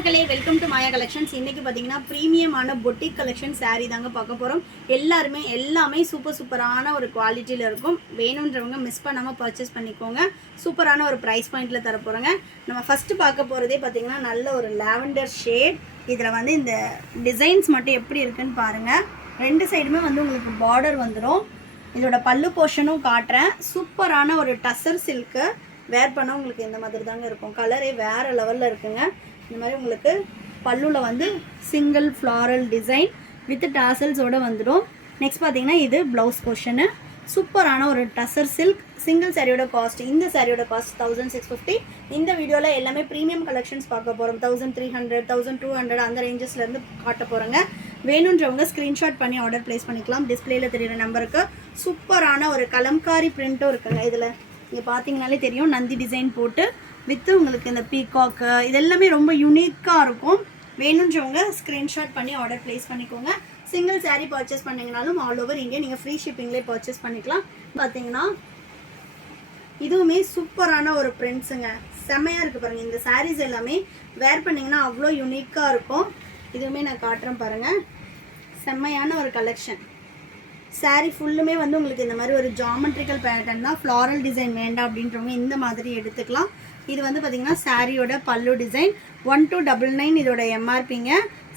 மக்களே welcome to Maya collections. இன்னைக்கு பார்த்தீங்கன்னா ப்ரீமியமான பொட்டிக் கலெக்ஷன் saree தாங்க பார்க்க போகிறோம். எல்லாமே சூப்பரான ஒரு குவாலிட்டியில் இருக்கும். வேணுன்றவங்க மிஸ் பண்ணாமல் பர்ச்சேஸ் பண்ணிக்கோங்க. சூப்பரான ஒரு ப்ரைஸ் பாயிண்டில் தர போகிறோங்க. நம்ம ஃபஸ்ட்டு பார்க்க போகிறதே பார்த்தீங்கன்னா நல்ல ஒரு லாவெண்டர் ஷேட். இதில் வந்து இந்த டிசைன்ஸ் மட்டும் எப்படி இருக்குன்னு பாருங்கள். ரெண்டு சைடுமே வந்து உங்களுக்கு பார்டர் வந்துடும். இதோட பல்லு போர்ஷனும் காட்டுறேன். சூப்பரான ஒரு டசர் சில்க்கு வேர் பண்ணால் உங்களுக்கு இந்த மாதிரி தாங்க இருக்கும். கலரே வேறு லெவலில் இருக்குங்க. இந்த மாதிரி உங்களுக்கு பல்லுவில் வந்து சிங்கிள் ஃப்ளாரல் டிசைன் வித் டாசல்ஸோடு வந்துடும். நெக்ஸ்ட் பார்த்தீங்கன்னா இது ப்ளவுஸ் போர்ஷனு. சூப்பரான ஒரு டசர் சில்க். சிங்கிள் சாரியோட காஸ்ட், இந்த சாரியோட காஸ்ட் 1650. இந்த வீடியோவில் எல்லாமே ப்ரீமியம் கலெக்ஷன்ஸ் பார்க்க போகிறோம். 1300 1200 அந்த ரேஞ்சஸ்லேருந்து காட்ட போகிறோங்க. வேணுன்றவங்க ஸ்க்ரீன்ஷாட் பண்ணி ஆர்டர் ப்ளேஸ் பண்ணிக்கலாம். டிஸ்பிளேயில் தெரியுற நம்பருக்கு. சூப்பரான ஒரு கலம்காரி பிரிண்ட்டும் இருக்குங்க. இதில் இங்கே பார்த்தீங்கனாலே தெரியும், நந்தி டிசைன் போட்டு வித்து உங்களுக்கு இந்த பீகாக்கு இதெல்லாமே ரொம்ப யூனிக்காக இருக்கும். வேணுன்றவங்க ஸ்க்ரீன்ஷாட் பண்ணி ஆர்டர் ப்ளேஸ் பண்ணிக்கோங்க. சிங்கிள் சாரீ பர்ச்சேஸ் பண்ணிங்கனாலும் ஆல் ஓவர் இந்தியா நீங்கள் ஃப்ரீ ஷிப்பிங்லேயே பர்ச்சேஸ் பண்ணிக்கலாம். பார்த்தீங்கன்னா இதுவுமே சூப்பரான ஒரு பிரிண்ட்ஸுங்க. செம்மையாக இருக்குது பாருங்கள். இந்த சாரீஸ் எல்லாமே வேர் பண்ணிங்கன்னா அவ்வளோ யூனிக்காக இருக்கும். இதுவுமே நான் காட்டுறேன் பாருங்கள். செம்மையான ஒரு கலெக்ஷன். சாரீ ஃபுல்லுமே வந்து உங்களுக்கு இந்த மாதிரி ஒரு ஜாமெட்ரிக்கல் பேட்டர்ன் தான். ஃப்ளாரல் டிசைன் வேண்டாம் அப்படின்றவங்க இந்த மாதிரி எடுத்துக்கலாம். இது வந்து பார்த்திங்கன்னா சாரியோட பல்லு டிசைன். 1299 இதோட எம்ஆர்பிங்க.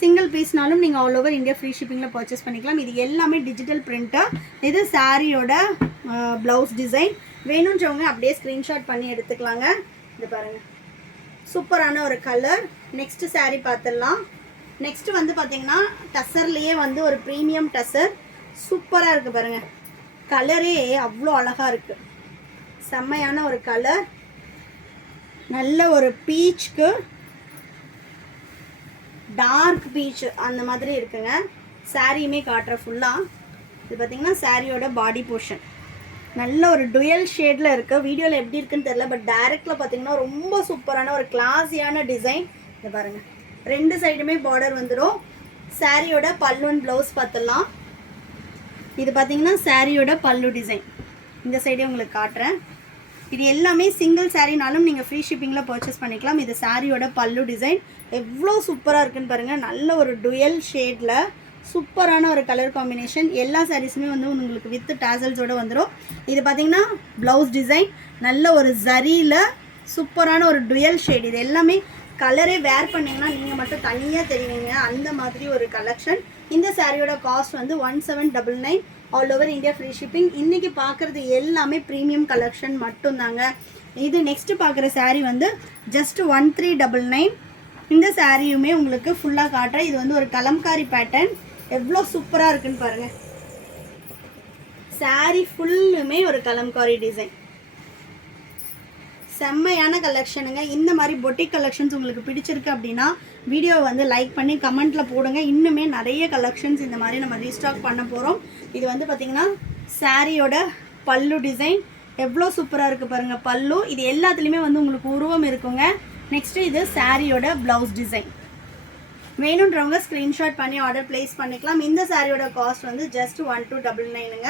சிங்கிள் பீஸ்னாலும் நீங்கள் ஆல் ஓவர் இந்தியா ஃப்ரீ ஷிப்பிங்கில் பர்ச்சேஸ் பண்ணிக்கலாம். இது எல்லாமே டிஜிட்டல் பிரிண்ட்டு. இது சாரியோட ப்ளவுஸ் டிசைன். வேணுன்றவங்க அப்படியே ஸ்க்ரீன்ஷாட் பண்ணி எடுத்துக்கலாங்க. இது பாருங்கள், சூப்பரான ஒரு கலர். நெக்ஸ்ட்டு சாரீ பார்த்துடலாம். நெக்ஸ்ட்டு வந்து பார்த்திங்கன்னா டசர்லேயே வந்து ஒரு ப்ரீமியம் டசர். சூப்பராக இருக்குது பாருங்கள். கலரே அவ்வளோ அழகாக இருக்குது. செம்மையான ஒரு கலர். நல்ல ஒரு பீச்சுக்கு டார்க் பீச் அந்த மாதிரி இருக்குங்க. சாரியுமே காட்டுற ஃபுல்லாக. இது பார்த்திங்கன்னா சாரியோட பாடி போர்ஷன் நல்ல ஒரு டுயல் ஷேடில் இருக்குது. வீடியோவில் எப்படி இருக்குன்னு தெரியல, பட் டைரெக்டில் பார்த்திங்கன்னா ரொம்ப சூப்பரான ஒரு கிளாஸியான டிசைன். இது பாருங்கள், ரெண்டு சைடுமே பார்டர் வந்துடும். சாரியோட பல்லுன் ப்ளவுஸ் பார்த்துடலாம். இது பார்த்தீங்கன்னா சாரியோட பல்லு டிசைன். இந்த சைடே உங்களுக்கு காட்டுறேன். இது எல்லாமே சிங்கிள் சாரீனாலும் நீங்கள் ஃப்ரீ ஷிப்பிங்கில் பர்ச்சேஸ் பண்ணிக்கலாம். இது சாரியோட பல்லு டிசைன் எவ்வளோ சூப்பராக இருக்குன்னு பாருங்கள். நல்ல ஒரு டுயல் ஷேடில் சூப்பரான ஒரு கலர் காம்பினேஷன். எல்லா சாரீஸுமே வந்து உங்களுக்கு வித் டாசல்ஸோடு வந்துடும். இது பார்த்தீங்கன்னா ப்ளவுஸ் டிசைன் நல்ல ஒரு ஜரியில் சூப்பரான ஒரு டுயல் ஷேட். இது எல்லாமே கலரே வேர் பண்ணிங்கன்னா நீங்கள் மட்டும் தனியாக தெரியுங்க, அந்த மாதிரி ஒரு கலெக்ஷன். இந்த சாரியோட காஸ்ட் வந்து 1799 all over India free shipping. இன்றைக்கி பார்க்குறது எல்லாமே ப்ரீமியம் கலெக்ஷன் மட்டும்தாங்க. இது நெக்ஸ்ட்டு பார்க்குற சாரீ வந்து ஜஸ்ட் 1399. இந்த சாரியுமே உங்களுக்கு ஃபுல்லாக காட்டுறேன். இது வந்து ஒரு கலம்காரி பேட்டர்ன். எவ்வளோ சூப்பராக இருக்குன்னு பாருங்கள். சாரீ ஃபுல்லுமே ஒரு கலம்காரி டிசைன். செம்மையான கலெக்ஷனுங்க. இந்த மாதிரி பொட்டிக் கலெக்ஷன்ஸ் உங்களுக்கு பிடிச்சிருக்கு அப்படின்னா வீடியோவை வந்து லைக் பண்ணி கமெண்ட்டில் போடுங்க. இன்னுமே நிறைய கலெக்ஷன்ஸ் இந்த மாதிரி நம்ம ரீஸ்டாக் பண்ண போகிறோம். இது வந்து பார்த்திங்கன்னா சாரியோட பல்லு டிசைன் எவ்வளோ சூப்பராக இருக்குது பாருங்கள். பல்லு இது எல்லாத்துலேயுமே வந்து உங்களுக்கு உருவம் இருக்குங்க. நெக்ஸ்ட்டு இது சாரியோட ப்ளவுஸ் டிசைன். வேணுன்றவங்க ஸ்க்ரீன்ஷாட் பண்ணி ஆர்டர் ப்ளேஸ் பண்ணிக்கலாம். இந்த சாரியோட காஸ்ட் வந்து ஜஸ்ட் 1299ங்க.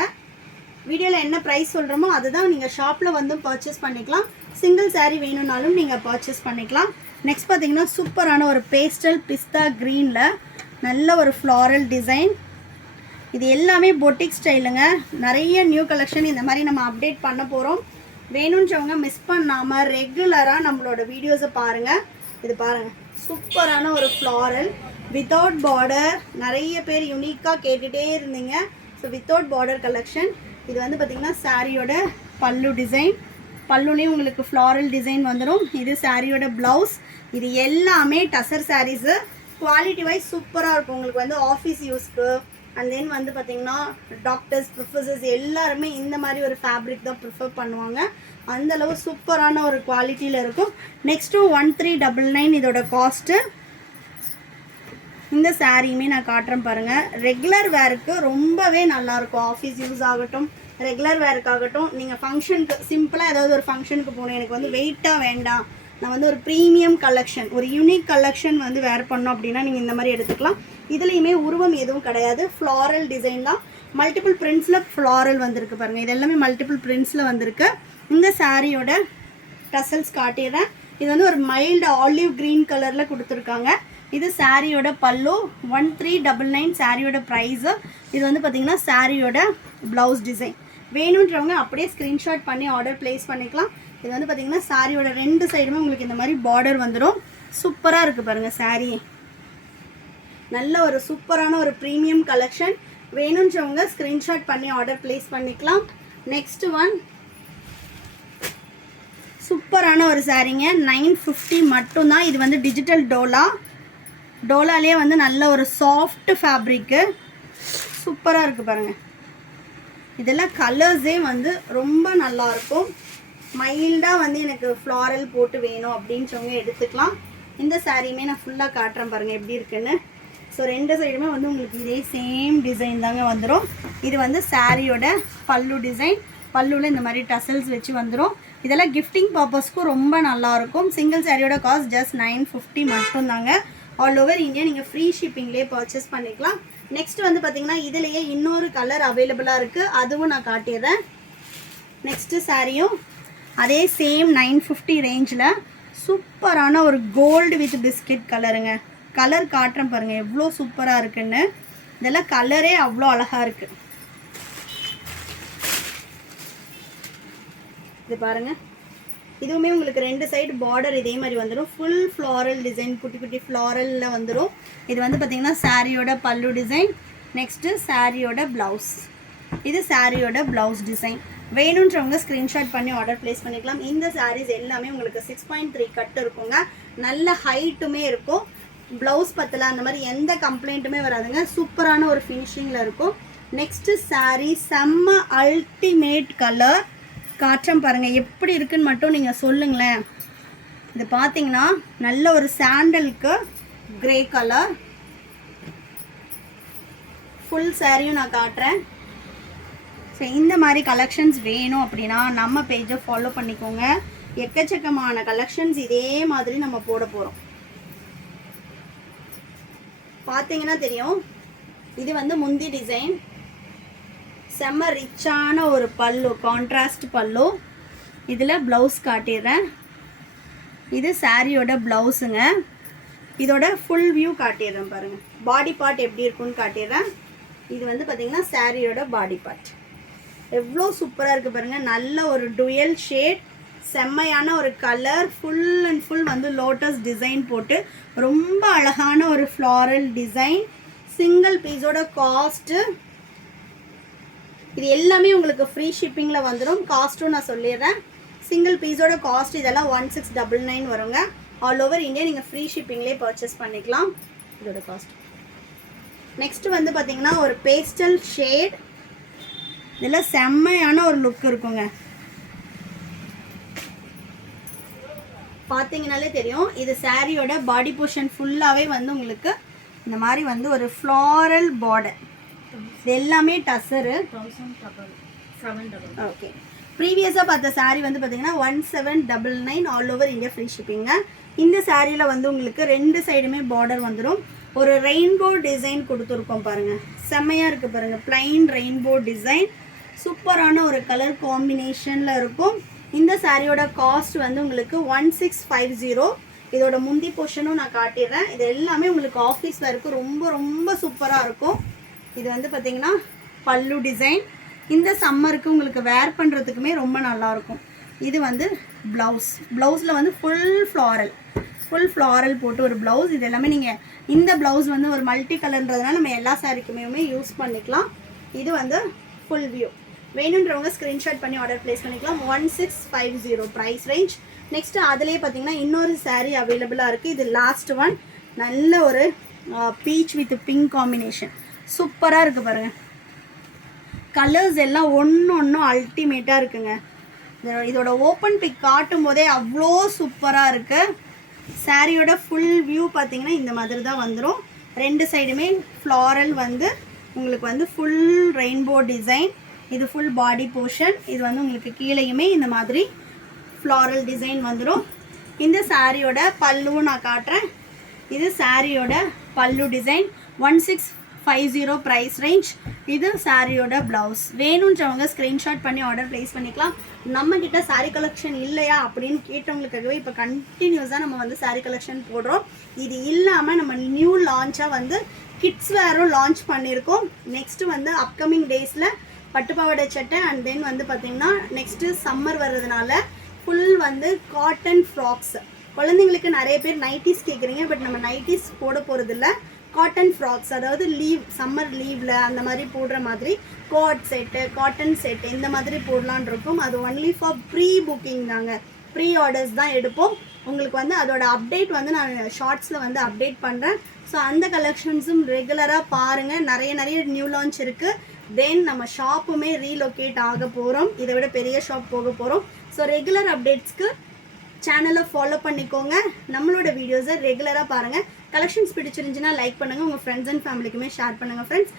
வீடியோவில் என்ன ப்ரைஸ் சொல்கிறோமோ அதுதான் நீங்கள் ஷாப்பில் வந்து பர்ச்சேஸ் பண்ணிக்கலாம். சிங்கிள் சாரீ வேணும்னாலும் நீங்கள் பர்ச்சேஸ் பண்ணிக்கலாம். நெக்ஸ்ட் பார்த்தீங்கன்னா சூப்பரான ஒரு பேஸ்டல் பிஸ்தா க்ரீனில் நல்ல ஒரு ஃப்ளாரல் டிசைன். இது எல்லாமே பொட்டிக் ஸ்டைலுங்க. நிறைய நியூ கலெக்ஷன் இந்த மாதிரி நம்ம அப்டேட் பண்ண போகிறோம். வேணுன்றவங்க மிஸ் பண்ணாமல் ரெகுலராக நம்மளோட வீடியோஸை பாருங்கள். இது பாருங்கள், சூப்பரான ஒரு ஃப்ளாரல் வித்தவுட் பார்டர். நிறைய பேர் யூனிக்காக கேட்டுகிட்டே இருந்தீங்க. So without border collection. இது வந்து பார்த்திங்கன்னா சாரியோட பல்லு டிசைன். பல்லுலேயும் உங்களுக்கு ஃப்ளாரல் டிசைன் வந்துடும். இது சாரியோட ப்ளவுஸ். இது எல்லாமே டசர் சாரீஸு. குவாலிட்டி வைஸ் சூப்பராக இருக்கும். உங்களுக்கு வந்து ஆஃபீஸ் யூஸ்க்கு அண்ட் தென் வந்து பார்த்திங்கன்னா டாக்டர்ஸ் ப்ரொஃபஸர்ஸ் எல்லாருமே இந்த மாதிரி ஒரு ஃபேப்ரிக் தான் ப்ரிஃபர் பண்ணுவாங்க. அந்தளவு சூப்பரான ஒரு குவாலிட்டியில் இருக்கும். நெக்ஸ்ட்டு 1399 இதோட காஸ்ட்டு. இந்த சாரியுமே நான் காட்டுறேன் பாருங்கள். ரெகுலர் வேருக்கு ரொம்பவே நல்லாயிருக்கும். ஆஃபீஸ் யூஸ் ஆகட்டும், ரெகுலர் வேருக்காகட்டும். நீங்கள் ஃபங்க்ஷனுக்கு சிம்பிளாக ஏதாவது ஒரு ஃபங்க்ஷனுக்கு போகணும், எனக்கு வந்து வெயிட்டாக வேண்டாம், நான் வந்து ஒரு ப்ரீமியம் கலெக்ஷன், ஒரு யூனிக் கலெக்ஷன் வந்து வேர் பண்ணோம் அப்படின்னா நீங்கள் இந்த மாதிரி எடுத்துக்கலாம். இதுலேயுமே உருவம் எதுவும் கிடையாது. ஃப்ளாரல் டிசைன் தான். மல்டிபிள் பிரிண்ட்ஸில் ஃப்ளாரல் வந்திருக்கு பாருங்கள். இது எல்லாமே மல்டிபிள் பிரிண்ட்ஸில் வந்திருக்கு. இந்த சாரியோட டசல்ஸ் காட்டிடுறேன். இது வந்து ஒரு மைல்டு ஆலிவ் க்ரீன் கலரில் கொடுத்துருக்காங்க. இது சாரியோட பல்லு. 1399 சாரியோட ப்ரைஸு. இது வந்து பார்த்திங்கன்னா சாரியோட ப்ளவுஸ் டிசைன். வேணுன்றவங்க அப்படியே ஸ்க்ரீன்ஷாட் பண்ணி ஆர்டர் ப்ளேஸ் பண்ணிக்கலாம். இது வந்து பார்த்திங்கன்னா சாரியோட 2 சைடுமே உங்களுக்கு இந்த மாதிரி பார்டர் வந்துடும். சூப்பராக இருக்குது பாருங்கள் சாரி. நல்ல ஒரு சூப்பரான ஒரு ப்ரீமியம் கலெக்ஷன். வேணுன்றவங்க ஸ்க்ரீன்ஷாட் பண்ணி ஆர்டர் ப்ளேஸ் பண்ணிக்கலாம். நெக்ஸ்ட் ஒன் சூப்பரான ஒரு சாரீங்க. 950 மட்டும்தான். இது வந்து டிஜிட்டல் டோலாலே வந்து நல்ல ஒரு சாஃப்ட் ஃபேப்ரிக்கு. சூப்பராக இருக்குது பாருங்கள். இதெல்லாம் கலர்ஸே வந்து ரொம்ப நல்லாயிருக்கும். மைல்டாக வந்து எனக்கு ஃப்ளாரல் போட்டு வேணும் அப்படின்றவங்க எடுத்துக்கலாம். இந்த சாரியுமே நான் ஃபுல்லாக காட்டுறேன் பாருங்கள் எப்படி இருக்குன்னு. ஸோ 2 சைடுமே வந்து உங்களுக்கு இதே சேம் டிசைன் தாங்க வந்துடும். இது வந்து சாரியோட பல்லு டிசைன். பல்லுவில் இந்த மாதிரி டசல்ஸ் வச்சு வந்துடும். இதெல்லாம் கிஃப்டிங் பர்பஸ்க்கும் ரொம்ப நல்லாயிருக்கும். சிங்கிள் சாரியோட காஸ்ட் ஜஸ்ட் 950 மட்டும்தாங்க. ஆல் ஓவர் இந்தியா நீங்கள் ஃப்ரீ ஷிப்பிங்லேயே பர்ச்சேஸ் பண்ணிக்கலாம். நெக்ஸ்ட் வந்து பார்த்திங்கன்னா இதுலேயே இன்னொரு கலர் அவைலபிளாக இருக்குது. அதுவும் நான் காட்டிடுறேன். நெக்ஸ்ட்டு சாரியும் அதே சேம் 950 ரேஞ்சில் சூப்பரான ஒரு கோல்டு வித் பிஸ்கெட் கலருங்க. கலர் காட்டுறேன் பாருங்கள் எவ்வளோ சூப்பராக இருக்குன்னு. இதெல்லாம் கலரே அவ்வளோ அழகாக இருக்குது. இது பாருங்கள். இதுவுமே உங்களுக்கு 2 சைடு பார்டர் இதே மாதிரி வந்துடும். ஃபுல் ஃப்ளாரல் டிசைன், குட்டி குட்டி ஃப்ளாரலில் வந்துடும். இது வந்து பார்த்திங்கன்னா சாரியோட பல்லு டிசைன். நெக்ஸ்ட்டு சாரியோட ப்ளவுஸ். இது சாரியோட ப்ளவுஸ் டிசைன். வேணுன்றவங்க ஸ்க்ரீன்ஷாட் பண்ணி ஆர்டர் ப்ளேஸ் பண்ணிக்கலாம். இந்த சாரீஸ் எல்லாமே உங்களுக்கு 6.3 கட் இருக்குங்க. நல்ல ஹைட்டுமே இருக்கும். ப்ளவுஸ் பத்தல அந்த மாதிரி எந்த கம்ப்ளைண்ட்டுமே வராதுங்க. சூப்பரான ஒரு ஃபினிஷிங்கில் இருக்கும். நெக்ஸ்ட்டு சாரீ செம்ம அல்டிமேட் கலர் காற்றம் பாருங்கள் எப்படி இருக்குன்னு மட்டும் நீங்கள் சொல்லுங்களேன். இது பார்த்தீங்கன்னா நல்ல ஒரு சாண்டலுக்கு கிரே கலர். ஃபுல் சாரியும் நான் காட்டுறேன். ஸோ இந்த மாதிரி கலெக்ஷன்ஸ் வேணும் அப்படின்னா நம்ம பேஜை ஃபாலோ பண்ணிக்கோங்க. எக்கச்சக்கமான கலெக்ஷன்ஸ் இதே மாதிரி நம்ம போட போகிறோம். பார்த்தீங்கன்னா தெரியும். இது வந்து முந்தி டிசைன். செம்ம ரிச்சான ஒரு பல்லு, கான்ட்ராஸ்ட் பல்லு. இதில் ப்ளவுஸ் காட்டிடுறேன். இது சாரியோட ப்ளவுஸுங்க. இதோட ஃபுல் வியூ காட்டிடுறேன் பாருங்கள். பாடி பார்ட் எப்படி இருக்குன்னு காட்டிடுறேன். இது வந்து பார்த்திங்கன்னா சாரியோட பாடி பார்ட். எவ்வளோ சூப்பராக இருக்குது பாருங்கள். நல்ல ஒரு டுயல் ஷேட், செம்மையான ஒரு கலர். ஃபுல் அண்ட் ஃபுல் வந்து லோட்டஸ் டிசைன் போட்டு ரொம்ப அழகான ஒரு ஃப்ளாரல் டிசைன். சிங்கிள் பீஸோட காஸ்ட்டு இது எல்லாமே உங்களுக்கு ஃப்ரீ ஷிப்பிங்கில் வந்துடும். காஸ்ட்டும் நான் சொல்லிடுறேன். சிங்கிள் பீஸோட காஸ்ட் இதெல்லாம் 1699 வருங்க. ஆல் ஓவர் இந்தியா நீங்கள் ஃப்ரீ ஷிப்பிங்லேயே பர்ச்சேஸ் பண்ணிக்கலாம். இதோட காஸ்ட். நெக்ஸ்ட்டு வந்து பார்த்திங்கன்னா ஒரு பேஸ்டல் ஷேட். இதில் செம்மையான ஒரு லுக் இருக்குங்க. பார்த்தீங்கனாலே தெரியும். இது சாரியோட பாடி போர்ஷன் ஃபுல்லாகவே வந்து உங்களுக்கு இந்த மாதிரி வந்து ஒரு ஃப்ளாரல் பார்டர். இது எல்லாமே டசரு. ஓகே. ப்ரீவியஸாக பார்த்த சாரீ வந்து பார்த்தீங்கன்னா 1799 ஆல் ஓவர் இந்தியா ஃப்ரீ ஷிப்பிங்க. இந்த சாரியில் வந்து உங்களுக்கு 2 சைடுமே பார்டர் வந்துடும். ஒரு ரெயின்போ டிசைன் கொடுத்துருக்கோம் பாருங்கள். செம்மையாக இருக்குது பாருங்கள். Plain rainbow design. சூப்பரான ஒரு கலர் காம்பினேஷனில் இருக்கும். இந்த சாரியோட காஸ்ட் வந்து உங்களுக்கு 1650. இதோட முந்தி போர்ஷனும் நான் காட்டிடுறேன். இது எல்லாமே உங்களுக்கு ஆஃபீஸ் வேருக்கு ரொம்ப ரொம்ப சூப்பராக இருக்கும். இது வந்து பார்த்திங்கன்னா பல்லு டிசைன். இந்த சம்மருக்கு உங்களுக்கு வேர் பண்ணுறதுக்குமே ரொம்ப நல்லாயிருக்கும். இது வந்து ப்ளவுஸ். ப்ளவுஸில் வந்து ஃபுல் ஃப்ளாரல் போட்டு ஒரு ப்ளவுஸ். இது எல்லாமே நீங்கள் இந்த ப்ளவுஸ் வந்து ஒரு மல்டி கலர்ன்றதுனால நம்ம எல்லா சாரிக்குமே யூஸ் பண்ணிக்கலாம். இது வந்து ஃபுல் வியூ. வேணுன்றவங்க ஸ்க்ரீன்ஷாட் பண்ணி ஆர்டர் ப்ளேஸ் பண்ணிக்கலாம். 1650 ப்ரைஸ் ரேஞ்ச். நெக்ஸ்ட்டு அதிலே பார்த்தீங்கன்னா இன்னொரு சாரீ அவைலபிளாக இருக்குது. இது லாஸ்ட் ஒன். நல்ல ஒரு பீச் வித் பிங்க் காம்பினேஷன். சூப்பராக இருக்குது பாருங்கள். கலர்ஸ் எல்லாம் ஒன்று அல்டிமேட்டாக இருக்குங்க. இதோட ஓப்பன் பிக் காட்டும் போதே அவ்வளோ சூப்பராக இருக்குது. சாரியோட ஃபுல் வியூ பார்த்தீங்கன்னா இந்த மாதிரி தான் வந்துடும். 2 சைடுமே ஃப்ளாரல் வந்து உங்களுக்கு வந்து ஃபுல் ரெயின்போ டிசைன். இது ஃபுல் பாடி போர்ஷன். இது வந்து உங்களுக்கு கீழேயுமே இந்த மாதிரி ஃப்ளாரல் டிசைன் வந்துடும். இந்த சாரியோட பல்லுவும் நான் காட்டுறேன். இது சாரியோட பல்லு டிசைன். 1650 price range. இது சாரியோட பிளவுஸ். வேணுன்றவங்க ஸ்க்ரீன்ஷாட் பண்ணி ஆர்டர் ப்ளேஸ் பண்ணிக்கலாம். நம்ம கிட்ட சாரீ கலெக்ஷன் இல்லையா அப்படின்னு கேட்டவங்களுக்காகவே இப்போ கண்டினியூஸாக நம்ம வந்து சாரீ கலெக்ஷன் போடுறோம். இது இல்லாமல் நம்ம நியூ லான்ச்சாக வந்து கிட்ஸ் வேரும் லான்ச் பண்ணியிருக்கோம். நெக்ஸ்ட்டு வந்து அப்கமிங் டேஸில் பட்டுப்பாவாடை சட்டை அண்ட் தென் வந்து பார்த்திங்கன்னா நெக்ஸ்ட்டு சம்மர் வர்றதுனால ஃபுல் வந்து காட்டன் ஃப்ராக்ஸ். குழந்தைங்களுக்கு நிறைய பேர் நைட்டிஸ் கேட்குறீங்க, பட் நம்ம நைட்டிஸ் போட போகிறதில்ல. காட்டன் ஃப்ராக்ஸ், அதாவது லீவ் சம்மர் லீவில் அந்த மாதிரி போடுற மாதிரி கோட் செட்டு, காட்டன் செட்டு இந்த மாதிரி போடலான் இருக்கும். அது ஒன்லி ஃபார் ப்ரீ புக்கிங் தாங்க, ப்ரீ ஆர்டர்ஸ் தான் எடுப்போம். உங்களுக்கு வந்து அதோட அப்டேட் வந்து நான் ஷார்ட்ஸில் வந்து அப்டேட் பண்ணுறேன். ஸோ அந்த கலெக்ஷன்ஸும் ரெகுலராக பாருங்கள். நிறைய நியூ லான்ச் இருக்குது. தென் நம்ம ஷாப்புமே ரீலொகேட் ஆக போகிறோம், இதை விட பெரிய ஷாப் போக போகிறோம். ஸோ ரெகுலர் அப்டேட்ஸ்க்கு சேனலை ஃபாலோ பண்ணிக்கோங்க. நம்மளோட வீடியோஸை ரெகுலராக பாருங்கள். கலெக்ஷன்ஸ் பிடிச்சிருந்துச்சுன்னா லைக் பண்ணுங்கள், உங்கள் ஃப்ரெண்ட்ஸ் அண்ட் ஃபேமிலிக்குமே ஷேர் பண்ணுங்கள் ஃப்ரெண்ட்ஸ்.